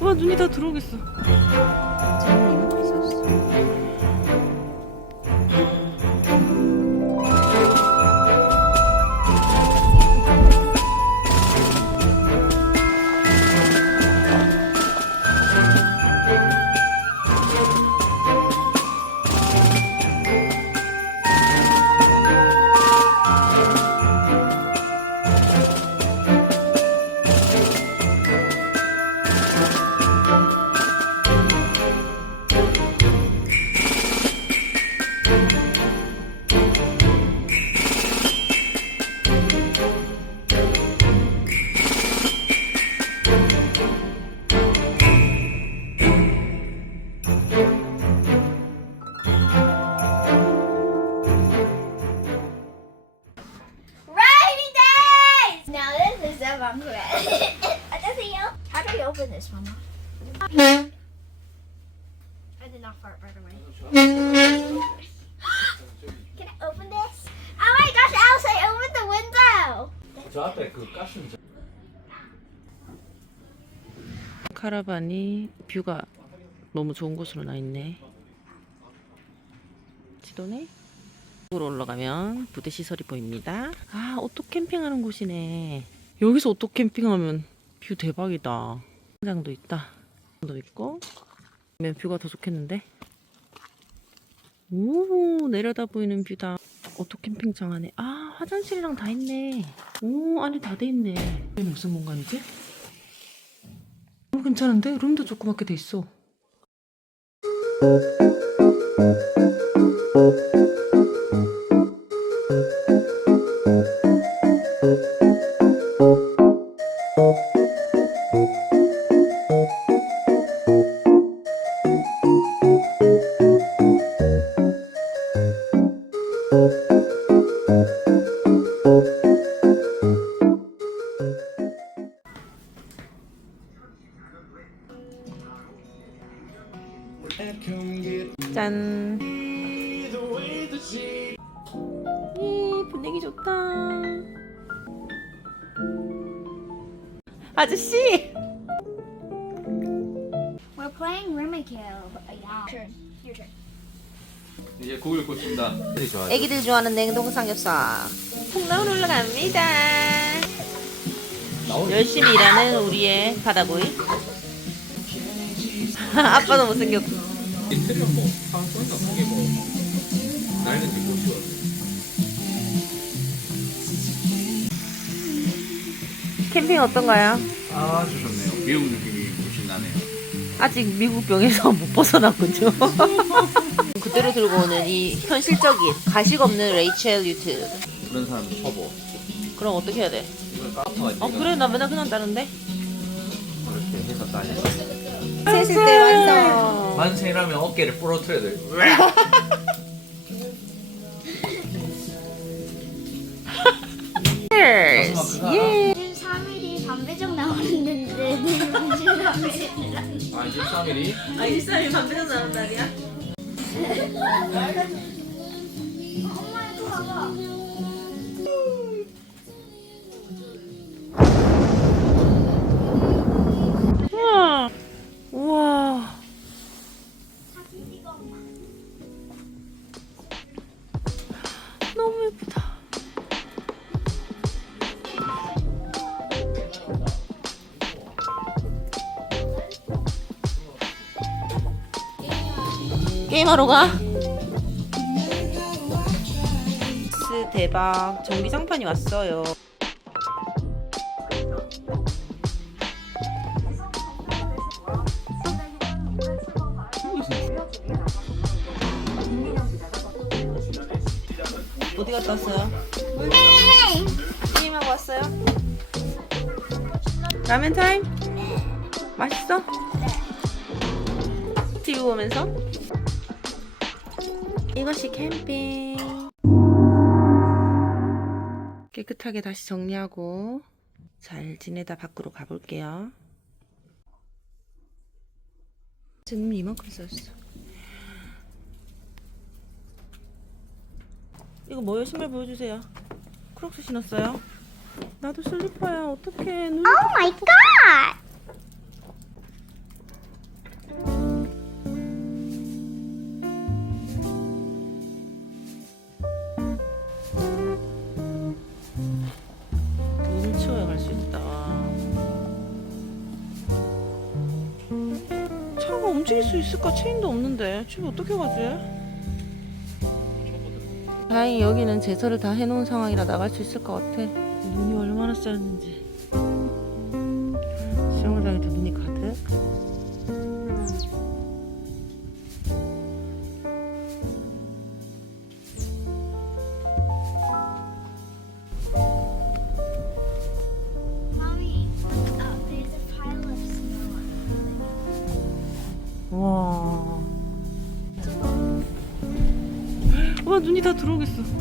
와 눈이 다 들어오겠어. This, Mama? I did not fart, by the way. Can I open this? Oh my gosh, Alice, I opened the window! 저 앞에 그 가스는 저- 카라반이 뷰가 너무 좋은 곳으로 나 있네. 지도네. 으로 올라가면 부대 시설이 보입니다. 아, 오토 캠핑하는 곳이네. 여기서 오토 캠핑하면 뷰 대박이다. 장도 있다. 도 있고. 그러면 뷰가 더 좋겠는데. 오, 내려다 보이는 뷰다. 오토 캠핑장 안에 아, 화장실이랑 다 있네. 오, 안에 다 돼 있네. 이게 무슨 공간이지? 어, 괜찮은데? 룸도 조그맣게 돼 있어. 짠. 예, 분위기 좋다. 아저씨! We're playing Rummikub. Yeah. Turn. Your turn. 이제 국을 꽂습니다. 애기들 좋아하는 냉동 삼겹살. 콩나물 올라갑니다. 열심히 일하는 우리의 바다보이. 아빠도 못생겼고. 인테리어 뭐 방송이나 그게 뭐 날는 뒷고 치워. 캠핑 어떤가요? 아주 좋네요. 미국 나네요. 아직 미국 병에서 못 벗어났군요. 그대로 들고 오는 이 현실적인 가식 없는 레이첼 유튜브. 그런 사람 초보. 그럼 어떻게 해야 돼? 어 그래 나 맨날 그냥 따는데. 이렇게 해서 따야 셋을 때 완성. 만세라면 어깨를 부러뜨려야 돼. 13mm? 아 일상이 반대로 나온 날이야? 엄마 이거 봐봐 게임하러 가. 스 대박. 전기장판이 왔어요. 어디 갔다 왔어요? 게임하고 왔어요? 라면 타임? 맛있어? TV 보면서? 이것이 캠핑 깨끗하게 다시 정리하고 잘 지내다 밖으로 가볼게요 지금 이만큼 썼어 이거 뭐예요? 신발 보여주세요 크록스 신었어요? 나도 슬리퍼야 어떡해 눈 Oh my god! 움직일 수 있을까? 체인도 없는데 집에 어떻게 가지? 다행히 여기는 제설을 다 해놓은 상황이라 나갈 수 있을 것 같아. 눈이 얼마나 쌓였는지. 눈이 다 들어오겠어.